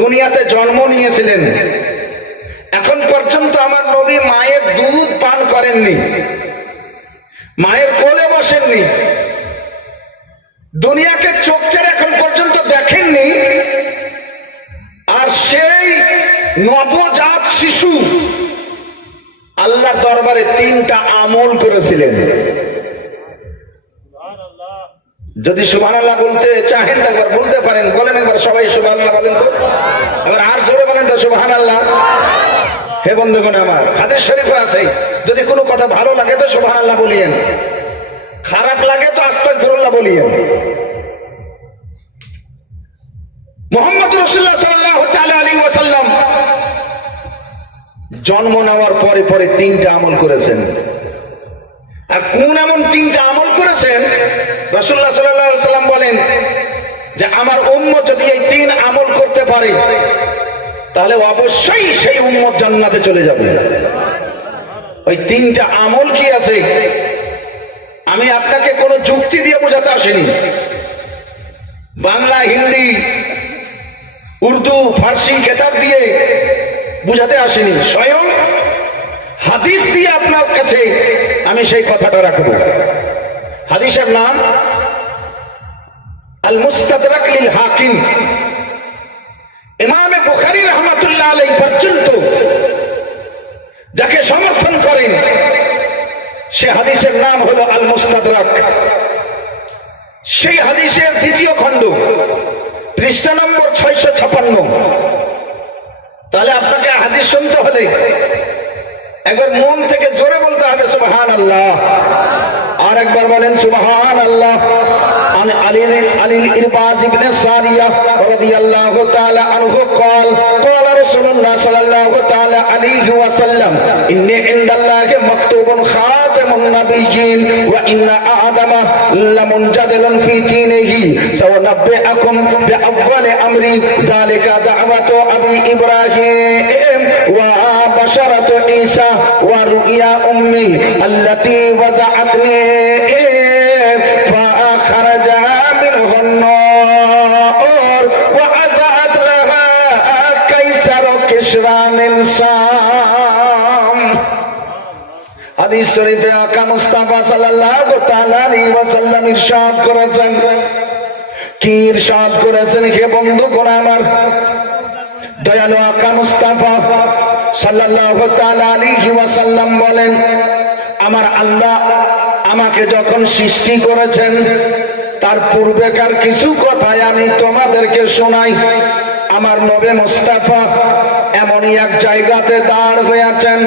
দুনিয়াতে জন্ম নিয়েছিলেন, এখন পর্যন্ত আমার নবী মায়ের দুধ পান করেননি, মায়ের কোলে বসেননি, দুনিয়াকে চোখ ছেড়ে এখন পর্যন্ত দেখেননি। আর সেই নবজাত শিশু আল্লাহর দরবারে 3টা আমল করেছিলেন। যদি সুবহানাল্লাহ বলতে চাহেন তো একবার বলতে পারেন, বলেন একবার সবাই সুবহানাল্লাহ বলেন তো, এবার আর জোরে বলেন তো সুবহানাল্লাহ। হে বন্ধুগণ আমার, হাদিস শরীফে আছে যদি কোনো কথা ভালো লাগে তো সুবহানাল্লাহ বলিয়েন, খারাপ লাগে তো আস্তাগফিরুল্লাহ বলিয়েন। মুহাম্মদ রাসূলুল্লাহ সাল্লাল্লাহু তাআলা আলাইহি ওয়াসাল্লাম জন্ম নেওয়ার পরে পরে 3টা আমল করেছেন। আর কোন এমন 3টা আমল করেছেন? রাসূলুল্লাহ সাল্লাল্লাহু আলাইহি ওয়াসাল্লাম বলেন যে আমার উম্মত যদি এই 3 আমল করতে পারে তাহলে অবশ্যই সেই উম্মত জান্নাতে চলে যাবে। ওই 3টা আমল কি আছে? আমি আপনাকে কোনো যুক্তি দিয়ে বোঝাতে আসিনি, বাংলা, হিন্দি, উর্দু, ফার্সি কিতাব দিয়ে বুঝাতে আসিনি, স্বয়ং হাদিস দিয়ে আপনার কাছে আমি সেই কথাটা রাখবো। হাদিসের নাম আল মুস্তাদরাক লিল হাকিম। ইমাম বুখারী রাহমাতুল্লাহ আলাইহি পর্যন্ত যাকে সমর্থন করেন সে হাদিসের নাম হলো আল মুস্তাদরাক। সেই হাদিসের 2য় খণ্ড, পৃষ্ঠা নম্বর 656। তাহলে আপনাকে হাদিস শুনতে হলে একবার মন থেকে জোরে বলতে হবে সুবহানাল্লাহ, আর একবার বলেন সুবহানাল্লাহ। عن علي الإرباز بن سارية رضي الله تعالى عنه قال قال رسول الله صلى الله تعالى عليه وسلم إني عند الله مكتوب خاتم النبيين وإن آدم لمنجدل في دينه سأنبئكم بأول أمري ذلك دعوة أبي إبراهيم وبشرة عيسى ورؤيا أمي التي وضعتني فخرج منه النور وعزعت لها قيصر كسرى من شام। হাদিস শরীফে আকা মুস্তাফা সাল্লাল্লাহু তাআলা আলাইহি ওয়াসাল্লাম ইরশাদ করেছেন। কি ইরশাদ করেছেন হে বন্ধুগণ আমার? দয়ালু আকা মুস্তাফা সাল্লাল্লাহু তাআলা আলাইহি ওয়াসাল্লাম বলেন, আমার আল্লাহ আমাকে যখন সৃষ্টি করেছেন তার পূর্বেকার কিছু কথাই আমি তোমাদেরকে শোনাই। আমার নবী মুস্তাফা এমনই এক জায়গাতে দাঁড় হয়ে আছেন,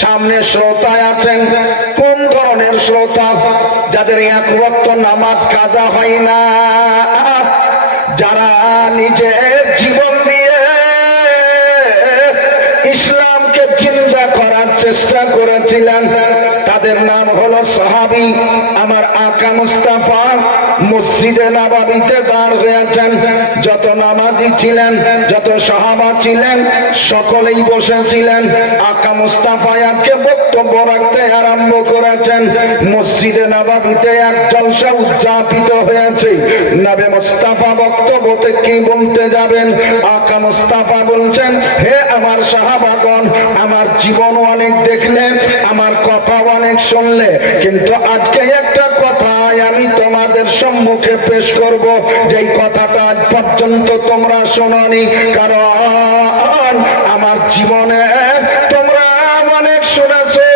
সামনে শ্রোতা আছেন। কোন ধরনের শ্রোতা? যাদের এক ওয়াক্ত নামাজ কাজা হয় না, যারা নিজের জীবন দিয়ে ইসলামকে জিন্দা করার চেষ্টা করেছিলেন, তাদের নাম হলো সাহাবী। আমার আকা মুস্তাফা মসজিদে নববীতে দাঁড় হয়ে আছেন। যত নামাজি ছিলেন, যত সাহাবা ছিলেন, সকলেই বসেছিলেন। আকা মুস্তাফা আজকে বক্তব্য রাখতে আরম্ভ করেছেন। মসজিদে নববীতে এক জলসা উদযাপিত হয়েছে। নবী মুস্তাফা বক্তব্যতে কি বলতে যাবেন? আকা মুস্তাফা বলছেন, হে আমার সাহাবাগণ, আমার জীবন অনেক দেখলে, আমার কথা অনেক শুনলে, কিন্তু আজকে একটা কথা আমি তোমাদের সম্মুখে পেশ করব, যেই কথাটা আজ পর্যন্ত তোমরা শোনোনি। কারণ আমার জীবনে তোমরা অনেক শুনেছো,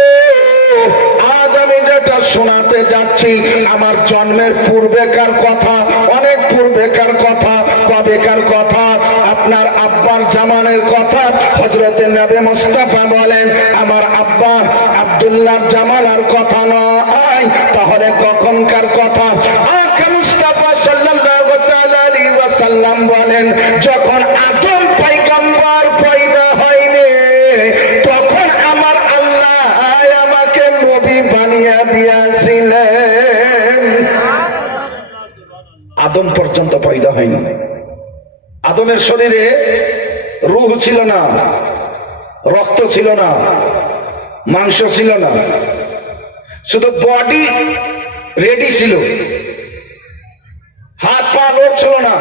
আজ আমি যেটা শোনাতে যাচ্ছি আমার জন্মের পূর্বেকার কথা, অনেক পূর্বেকার কথা। কবেকার কথা? আপনার আব্বার জামানের কথা। হযরতে নবী মুস্তাফা বলেন, আমার আব্বা আব্দুল্লাহর জামানার কথা নয়, তাহলে কখনকার কথা? আকা মুস্তাফা সাল্লাল্লাহু তাআলা আলাইহি ওয়াসাল্লাম বলেন, যখন আদম পয়গম্বর পয়দা হয়নি তখন আমার আল্লাহ আমাকে নবী বানিয়ে দিয়েছিলেন। আদম পর্যন্ত পয়দা হয়নি। আদমের শরীরে রূহ ছিল না, রক্ত ছিল না, মাংস ছিল না, শুধু বডি রেডি ছিল, হাত পা নড়ছিল না,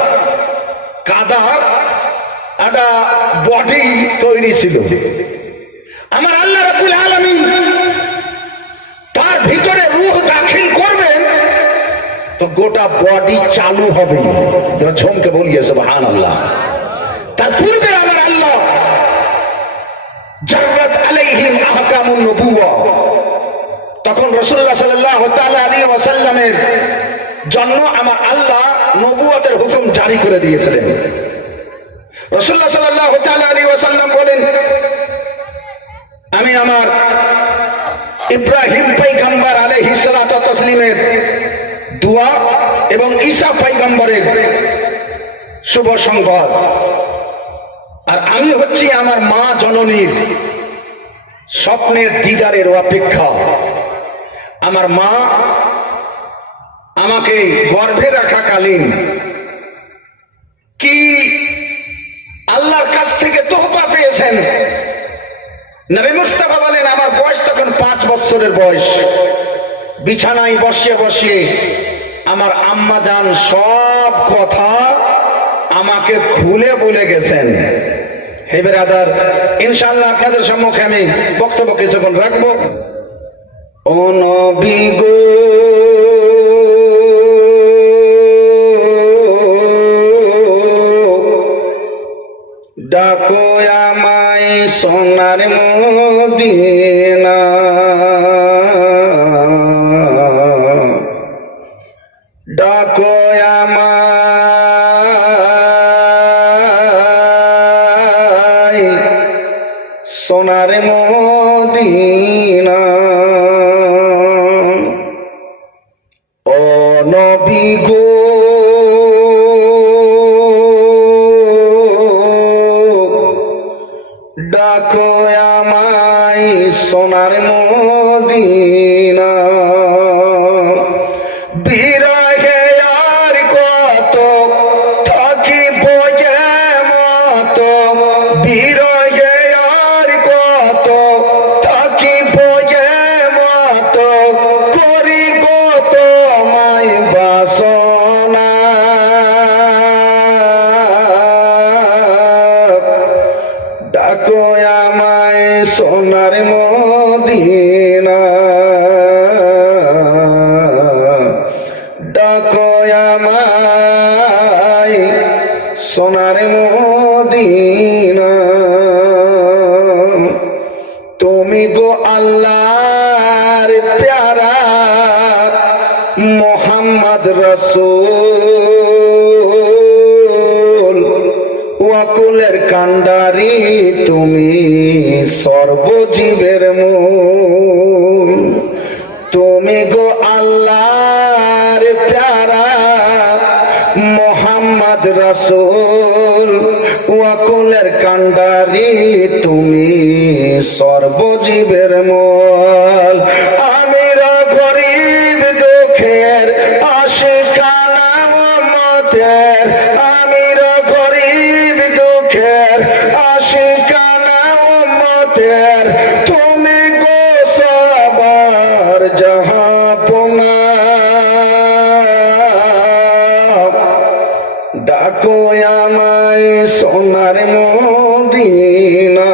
কাদার আদা বডি তৈরি ছিল। আমার আল্লাহ রাব্বুল আলামিন তার ভিতরে রূহ দাখিল করবেন তো গোটা বডি চালু হবে। ঝমকে বলিয়ে সুবহানাল্লাহ। তার পূর্বে আমার আল্লাহ জাররাত আলাইহিম আহকামুন নবুওয়া, তখন রাসূলুল্লাহ সাল্লাল্লাহু তাআলা আলাইহি ওয়াসাল্লামের জন্য আমার আল্লাহ নবুয়তের হুকুম জারি করে দিয়েছিলেন। রাসূলুল্লাহ সাল্লাল্লাহু তাআলা আলাইহি ওয়াসাল্লাম বলেন, আমি আমার ইব্রাহিম পয়গম্বর আলাইহিস সালাতু ওয়াস তাসলিমের দোয়া এবং ঈসা পয়গম্বরের শুভ সংবাদ, আর আমি হচ্ছি আমার মা জননীর স্বপ্নের দিদারের অপেক্ষা। আমার মা আমাকে গর্ভে রাখাকালীন কি আল্লাহর কাছ থেকে তোহফা পেয়েছেন। নবী মুস্তাফা বলেন, আমার বয়স তখন 5 বছরের বয়স। বিছানায় বসিয়ে বসিয়ে আমার আম্মা জান সব কথা আমাকে খুলে বলে গেছেন। হে ব্রাদার, ইনশাআল্লাহ আপনাদের সম্মুখে আমি বক্তব্য কিছুক্ষণ রাখবো। ও নবী গো, ডাকো আমায় সোনার মদিনা, ডাকো আমায় সোনার মদিনা। ও নবী গো, ডাকো আমায় সোনার মদিনা। বিরহে আর কত থাকিব যে মত, বিরহে আর কত থাকিব যে মত, করি গো তোমায় বাসনা। ডাকো আমায় সোনার মদিনা, ডাকো আমায় সোনার মদিনা। তুমি গো আল্লাহর প্যারা মোহাম্মদ রাসূল, ওয়াকুলের কান্ডারি তুমি সর্বজীবের মূল। তুমি গো আল্লাহর প্যারা মোহাম্মদ রাসূল, ওয়াকুলের কান্ডারি তুমি সর্বজীবের মূল। আমিরা গরিব দুঃখের আশিকানা উম্মতের, আমিরা গরিব দুঃখের আশিকানা উম্মতের, তুমি গো সবার জাহাপনা। ডাকো আমায় সোনার মদিনা।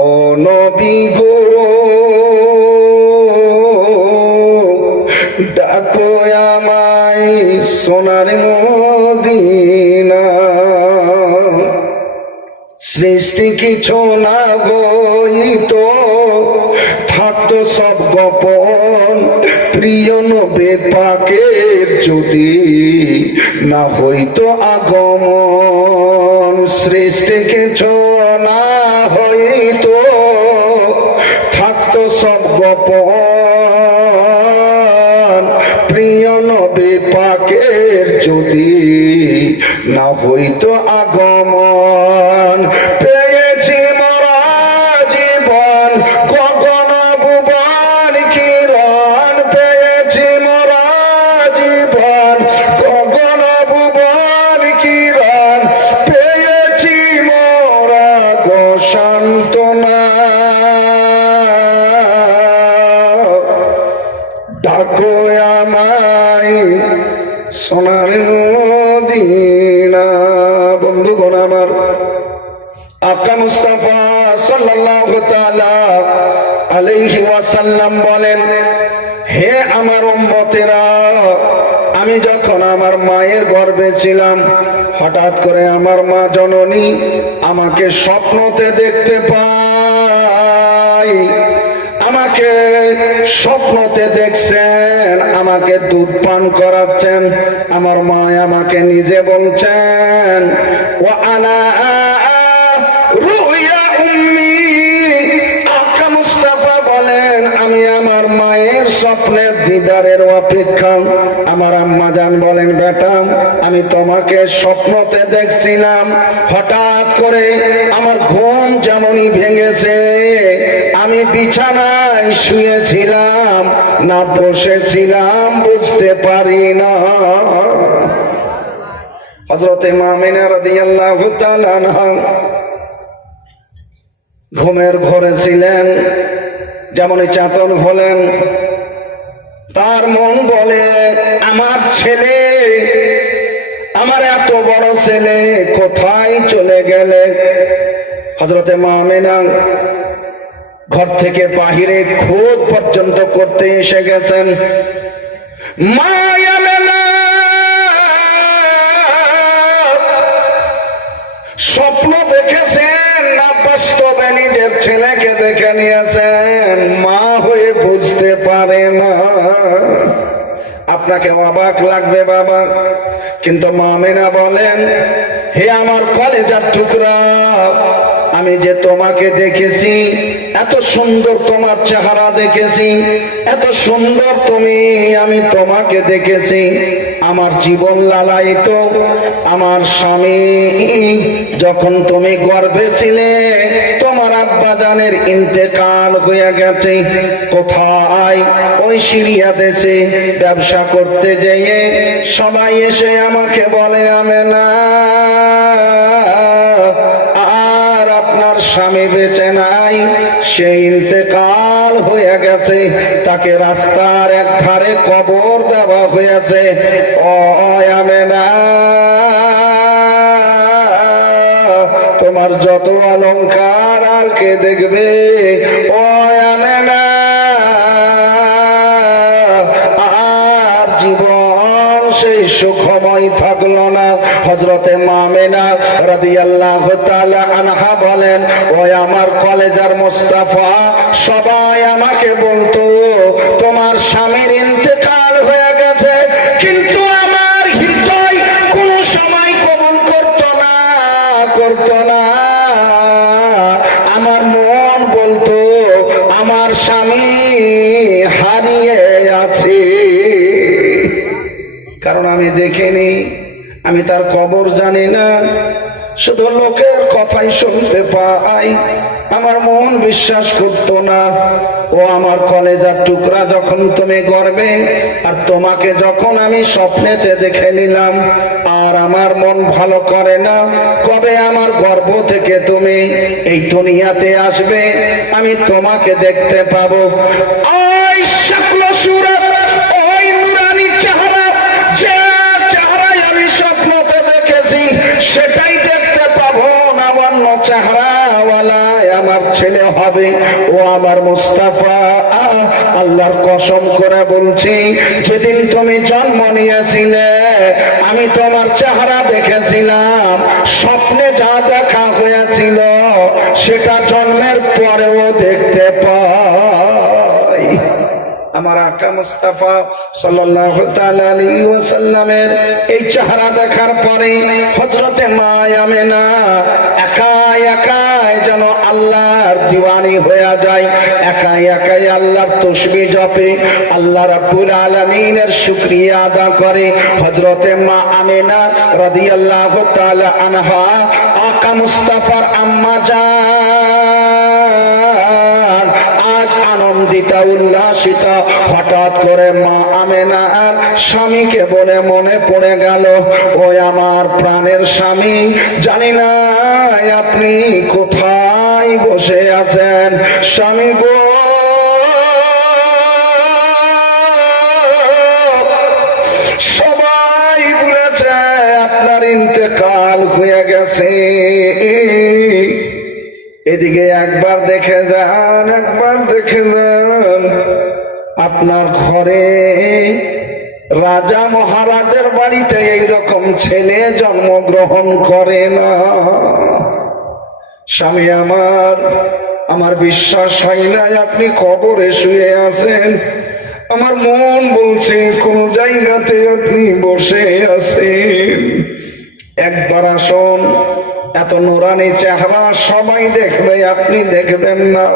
ও নবী গো, ডাকো আমায় সোনার মদিনা। সৃষ্টি কিছু না গইত, থাকতো সব গোপন, প্রিয় নবী পাকের যদি না হইতো আগমন। সৃষ্টি কিছু না হইতো, থাকতো সব গোপন, প্রিয় নবী পাকের যদি না হইতো আগমন। পেয়েছি মরা জীবন গগন ভুবন কিরণ, পেয়েছি মরা জীবন গগন ভুবন কিরণ, পেয়েছি মরা গো সান্ত্বনা। ডাকো আমায় সোনার মদিনা। বন্ধু তখন আমার আকা মুস্তাফা সাল্লাল্লাহু তাআলা আলাইহি ওয়াসাল্লাম বলেন, হে আমার উম্মতেরা, আমি যখন আমার মায়ের গর্ভে ছিলাম, হঠাৎ করে আমার মা জননী আমাকে স্বপ্নতে দেখতে পায়। আমাকে স্বপ্নতে দেখছেন, আমাকে দুধ পান করাচ্ছেন। আমার মা আমাকে নিজে বলছেন, ও আনা রুইয়া উম্মি। আকা মুস্তাফা বলেন, আমি আমার মায়ের স্বপ্নের দিদারের অপেক্ষা। আমার আম্মা জান বলেন, বেটা, আমি তোমাকে স্বপ্নতে দেখছিলাম। হঠাৎ করে আমার ঘুম যেমনই ভেঙেছে, আমি বিছানায় শুয়েছিলাম না বসেছিলাম বুঝতে পারি না। হযরতে মা আমিনা রাদিয়াল্লাহু তাআলা আনহা ঘুমের ঘরে ছিলেন, যেমনই চেতন হলেন, তার মন বলে, আমার ছেলে, আমার এত বড় ছেলে কোথায় চলে গেলে? হযরতে মা আমিনা ঘর থেকে বাহিরে খোঁজ পর্যন্ত করতে এসে গেছেন। মা আমিনা স্বপ্ন দেখেছেন না বাস্তবে নিজের ছেলেকে দেখে নিয়েছেন, মা হয়ে বুঝতে পারে না। আপনাকে অবাক লাগবে বাবা, কিন্তু মা আমিনা বলেন, হে আমার কলেজার টুকরা, আমি যে তোমাকে দেখেছি, এত সুন্দর তোমার চেহারা দেখেছি, এত সুন্দর তুমি, আমি তোমাকে দেখেছি। আমার জীবন লালায়িত, আমার স্বামী যখন তুমি গর্ভে ছিলে, তোমার আব্বা জানের ইন্তেকাল হয়ে গেছে। কোথায়? ওই সিরিয়া দেশে ব্যবসা করতে যেয়ে সবাই এসে আমাকে বলে, আমেনা, আর আপনার স্বামী বেঁচে নাই, সে ইন্তেকাল হয়ে গেছে, তাকে রাস্তার এক ধারে কবর দেওয়া হয়েছে। ও আমেনা, তোমার যত অলংকার আর কে দেখবে? ও আমেনা, আর জীবন সেই সুখময় থাকলো না। হযরতে মা আমিনা রাদিয়াল্লাহু তাআলা আনহা বলেন, ও আমার কলেজার মুস্তাফা, সবাই আমাকে বলতো তোমার স্বামীর ইন্তেকাল হয়ে গেছে, কিন্তু আমার হৃদয় কোনো সময় কবুল করতো না। আমার মন বলতো আমার স্বামী হারিয়ে আছে, কারণ আমি দেখিনি, আমি তার কবর জানি না, শুধু লোকের কথাই শুনতে পাই। আমার মন বিশ্বাস করতো না। ও আমার কলেজার টুকরা, যখন তুমি গর্বে, আর তোমাকে যখন আমি স্বপ্নেতে দেখে নিলাম, আর আমার মন ভালো করে না, কবে আমার গর্ভ থেকে তুমি এই দুনিয়াতে আসবে, আমি তোমাকে দেখতে পাবো। ওই শাকল সুরত, ওই নুরানি চেহারা, যে চেহারায় আমি স্বপ্নতে দেখেছি, সেটাই দেখতে পাবো না, অন্য চেহারাওয়ালা আমার ছেলে হবে। ও আমার মুস্তাফা, আল্লাহর কসম করে বলছি, যেদিন তুমি জন্ম নিয়েছিলে, আমি তোমার চেহারা দেখেছিলাম। স্বপ্নে যা দেখা হয়েছিল, সেটা জন্মের পরেও দেখতে পাই। আমার আকা মুস্তাফা সাল্লাল্লাহু তাআলা আলাইহি ওয়াসাল্লামের এই চেহারা দেখার পরে হযরতে মা আমিনা একাই একাই যেন আল্লাহর দিওয়ানি হয়ে যায়, একাই একাই আল্লাহর তাসবিহ জপে, আল্লাহ রাব্বুল আলামিনের শুকরিয়া আদা করে। হযরতে মা আমিনা রাদিয়াল্লাহু তাআলা আনহা আকা মুস্তাফার আম্মা জান আজ আনন্দিতা উল্লাসিতা। হঠাৎ করে মা আমিনার স্বামীকে বলে মনে পড়ে গেল, ওই আমার প্রাণের স্বামী, জানি না আপনি কোথায় বসে আছেন। স্বামী গো, সবাই বলেছে আপনার ইন্তেকাল হয়ে গেছে। এদিকে একবার দেখে যান, একবার দেখে যান, আপনার ঘরে রাজা মহারাজের বাড়িতে এইরকম ছেলে জন্মগ্রহণ করে না। স্বামী আমার বিশ্বাস হয় না আপনি কবরে শুয়ে আছেন। আমার মন বলছে কোন জায়গাতে আপনি বসে আছেন। একবার আসুন, এত নুরানি চেহারা সবাই দেখবে, আপনি দেখবেন না।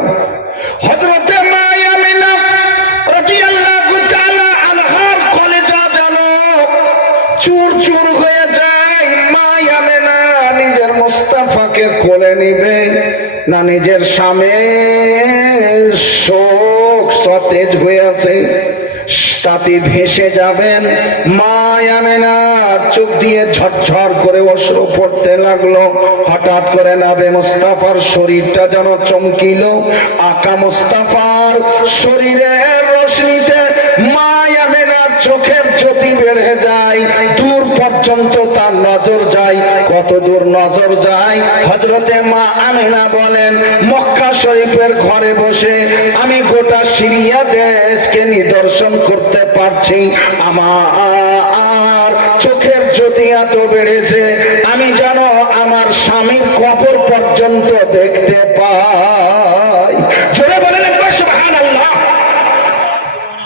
হযরতে মা আমিনা রাদিয়াল্লাহু তাআলা আনহার কলেজা যেন চুর চুর হয়ে যায়। মা আমিনা নিজের মুস্তাফাকে কোলে নিবে না, নিজের স্বামীর শোক সতেজ হয়ে আছে তাতে ভেসে যাবেন। মা আমিনার চোখ দিয়ে ঝরঝর করে অশ্রু পড়তে লাগলো। হঠাৎ করে নবী মুস্তাফার শরীরটা যেন চমকিল। আকা মুস্তাফার শরীরের রোশনীতে মা আমিনার চোখের জ্যোতি বেড়ে যায়, দূর পর্যন্ত তার নজর যায়। কত দূর নজর যায়? হযরতে মা আমিনা বলেন, মক্কা শরীফের ঘরে বসে আমি গোটা সিরিয়া দেশকে নিদর্শন করতে পারছি। আমার চোখের জ্যোতি এত বেড়েছে আমি যেন আমার স্বামীর কবর পর্যন্ত দেখতে পাই। জোরে বলেন একবার সুবহানাল্লাহ।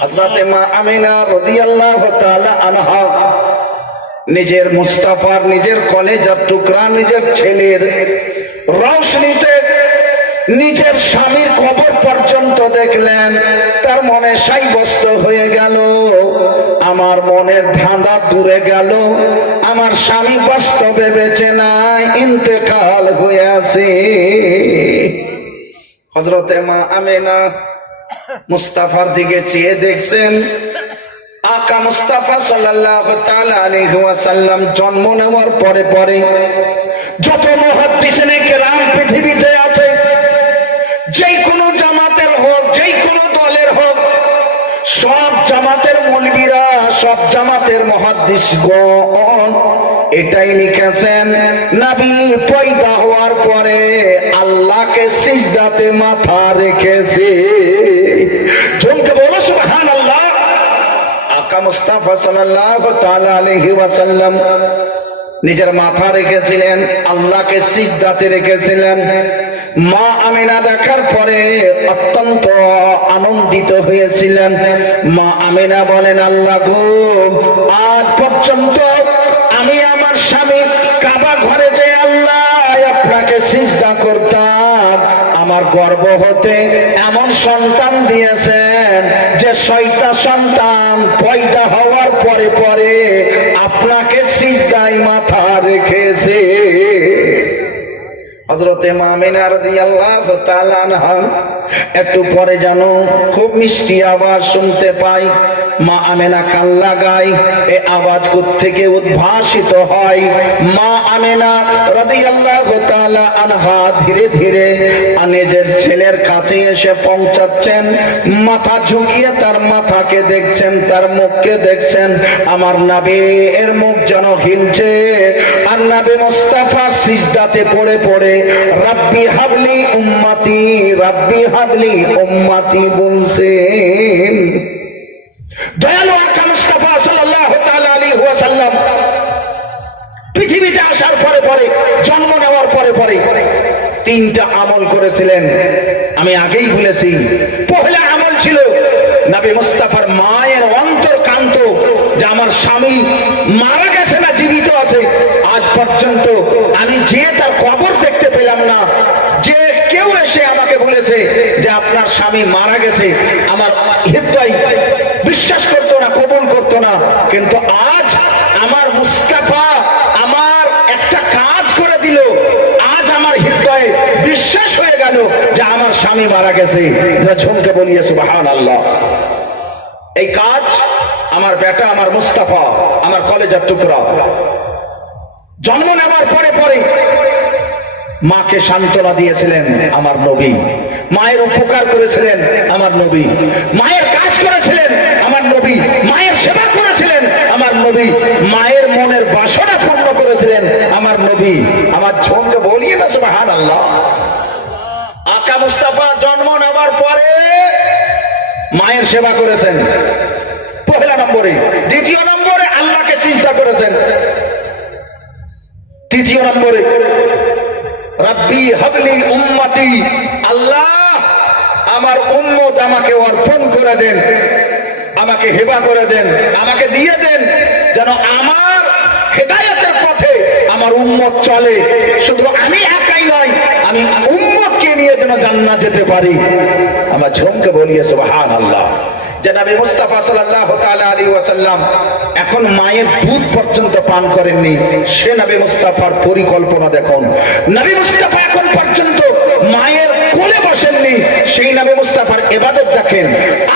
হযরতে মা আমিনা রাদিয়াল্লাহু তাআলা আনহা নিজের মুস্তাফার, নিজের কলেজার টুকরা, নিজের ছেলের রওশনীতে নিজের স্বামীর কবর পর্যন্ত দেখলেন। তার মনে সাব্যস্ত হয়ে গেল, আমার মনের ধাঁধা দূরে গেল, আমার স্বামী বাস্তবে বেঁচে নাই, ইন্তেকাল হয়ে আছে। হযরতে মা আমিনা মুস্তাফার দিকে চেয়ে দেখছেন, আকা মুস্তাফা সাল্লাল্লাহু তাআলা আলাইহি ওয়াসাল্লাম জন্ম নেওয়ার পরে পরে যত মুহাদ্দিসিনে কেরাম পৃথিবীতে আছে, যেই কোনো জামাতের হোক, যেই কোনো দলের হোক, সব জামাতের মৌলবীরা, সব জামাতের মুহাদ্দিসগণ এটাই লিখেছেন, নবী পয়দা হওয়ার পরে আল্লাহকে সিজদাতে মাথা রেখেছে। জনকে বলো সুবহানাল্লাহ। আকা মুস্তাফা সাল্লাল্লাহু তাআলা আলাইহি ওয়াসাল্লাম নিজের মাথা রেখেছিলেন, আল্লাহকে সিজদাতে রেখেছিলেন। মা আমিনা দেখার পরে অত্যন্ত আনন্দিত হয়েছিলেন। মা আমিনা বলেন, আল্লাহ গো, আজ পর্যন্ত আমি আমার স্বামী কাবা ঘরে যে আল্লাহ আপনাকে সিজদা করতাম, আমার গর্ভ হতে এমন সন্তান দিয়েছেন যে ছয়টা সন্তান পয়দা হওয়ার পরে পরে আপনাকে সিজদায় মাথা রেখেছে। হযরতে মা আমিনা রাদিয়াল্লাহু তাআলা আনহা একটু পরে যেন খুব মিষ্টি আওয়াজ শুনতে পাই। মা আমিনা কান লাগায়, এই আওয়াজ কোত্থেকে উদ্ভাসিত হয়? মা আমিনা রাদিয়াল্লাহু তাআলা আনহা ধীরে ধীরে নিজের ছেলের কাছে এসে পৌঁছাচ্ছেন। মাথা ঝুঁকিয়ে তার মাথাকে দেখছেন, তার মুখকে দেখছেন। আমার নবীর মুখ যেন হিলছে, আর নবী মুস্তাফা সিজদাতে পড়ে পড়ে রাব্বি হাবলি উম্মতি, রাব্বি হাবলি উম্মতি বলছেন। দয়ালু আকা মুস্তাফা সাল্লাল্লাহু তাআলা আলাইহি ওয়াসাল্লাম পৃথিবীতে আসার পরে পরে, জন্ম নেওয়ার পরে পরে তিনটা আমল করেছিলেন। আমি আগেই বলেছি, পহেলা আমল ছিল নবী মুস্তাফার মায়ের অন্তর কান্ত যে আমার স্বামী মারা গেছে না জীবিত আছে। আজ পর্যন্ত আমি যে তার কবর দেখতে পেলাম না। যে কেউ এসে আমাকে বলেছে যে আপনার স্বামী মারা গেছে, আমার হৃদয় বিশ্বাস করতো না, কবুল করতো না। কিন্তু আজ আমার মুস্তাফা আমার একটা কাজ করে দিল, আজ আমার হৃদয়ে বিশ্বাস হয়ে গেল যে আমার স্বামী মারা গেছে। ঝুমকে বলিয়ে সুবহানাল্লাহ। এই কাজ আমার বেটা, আমার মুস্তাফা, আমার কলেজার টুকরা জন্ম নেওয়ার পরে পরে মাকে সান্ত্বনা দিয়েছিলেন আমার নবী, মায়ের উপকার করেছিলেন আমার নবী, মায়ের কাজ করেছিলেন আমার নবী, মায়ের সেবা করেছিলেন আমার নবী, মায়ের মনের বাসনা পূর্ণ করেছিলেন বিবি। আমার ঝোমকে বলিয়ে না সুবহানাল্লাহ। আকা মুস্তাফা জন্ম নেওয়ার পরে মায়ের সেবা করেছেন পহেলা নম্বরে। দ্বিতীয় নম্বরে আল্লাহকে চিন্তা করেছেন। তৃতীয় নম্বরে রাব্বি হাবলি উম্মতি, আল্লাহ আমার উম্মত আমাকে অর্পণ করে দেন, আমাকে হেবা করে দেন, আমাকে দিয়ে দেন, যেন আমার হেদায়েতের পথে আমার উম্মত চলে। শুধু আমি একাই নয়, আমি উম্মতকে নিয়ে যেন জান্নাত যেতে পারি। আমার ঝোমকে বলিয়ে সুবহানাল্লাহ। যে নবী মুস্তাফা সাল্লাল্লাহু তাআলা আলাইহি ওয়াসাল্লাম এখন মায়ের দুধ পর্যন্ত পান করেননি, সে নবী মুস্তাফার পরিকল্পনা দেখুন। নবী মুস্তাফা এখন পর্যন্ত মায়ের কোলে বসেননি, সেই নবী মুস্তাফার ইবাদত দেখেন।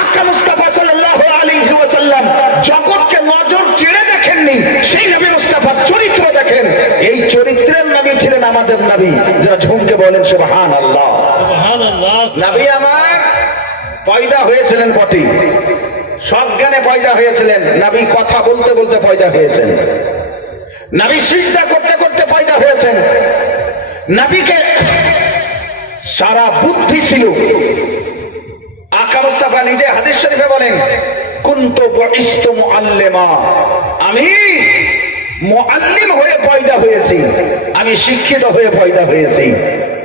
আকা মুস্তাফা সাল্লাল্লাহু আলাইহি ওয়াসাল্লাম জগৎকে নজর চেড়ে দেখেননি, সেই নবী মুস্তাফার চরিত্র দেখেন। এই চরিত্রের নবী ছিলেন আমাদের নবী। যারা ঝুমকে বলেন সুবহানাল্লাহ। সুবহানাল্লাহ। নবী আমার পয়দা হয়েছিলেন বটে, সব জ্ঞানে পয়দা হয়েছিলেন। নবী কথা বলতে বলতে পয়দা হয়েছেন। নবী সিজদা করতে করতে পয়দা হয়েছেন। নবীকে সারা বুদ্ধি ছিল। আকা মুস্তাফা নিজে হাদিস শরীফে বলেন, কুনতু বুইস্তু মুআল্লিমা, আমি মুআল্লিম হয়ে পয়দা হয়েছি, আমি শিক্ষিত হয়ে পয়দা হয়েছি।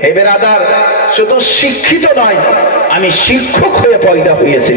হে বেরাদার, শুধু শিক্ষিত নয়, আমি শিক্ষক হয়ে পয়দা হয়েছি।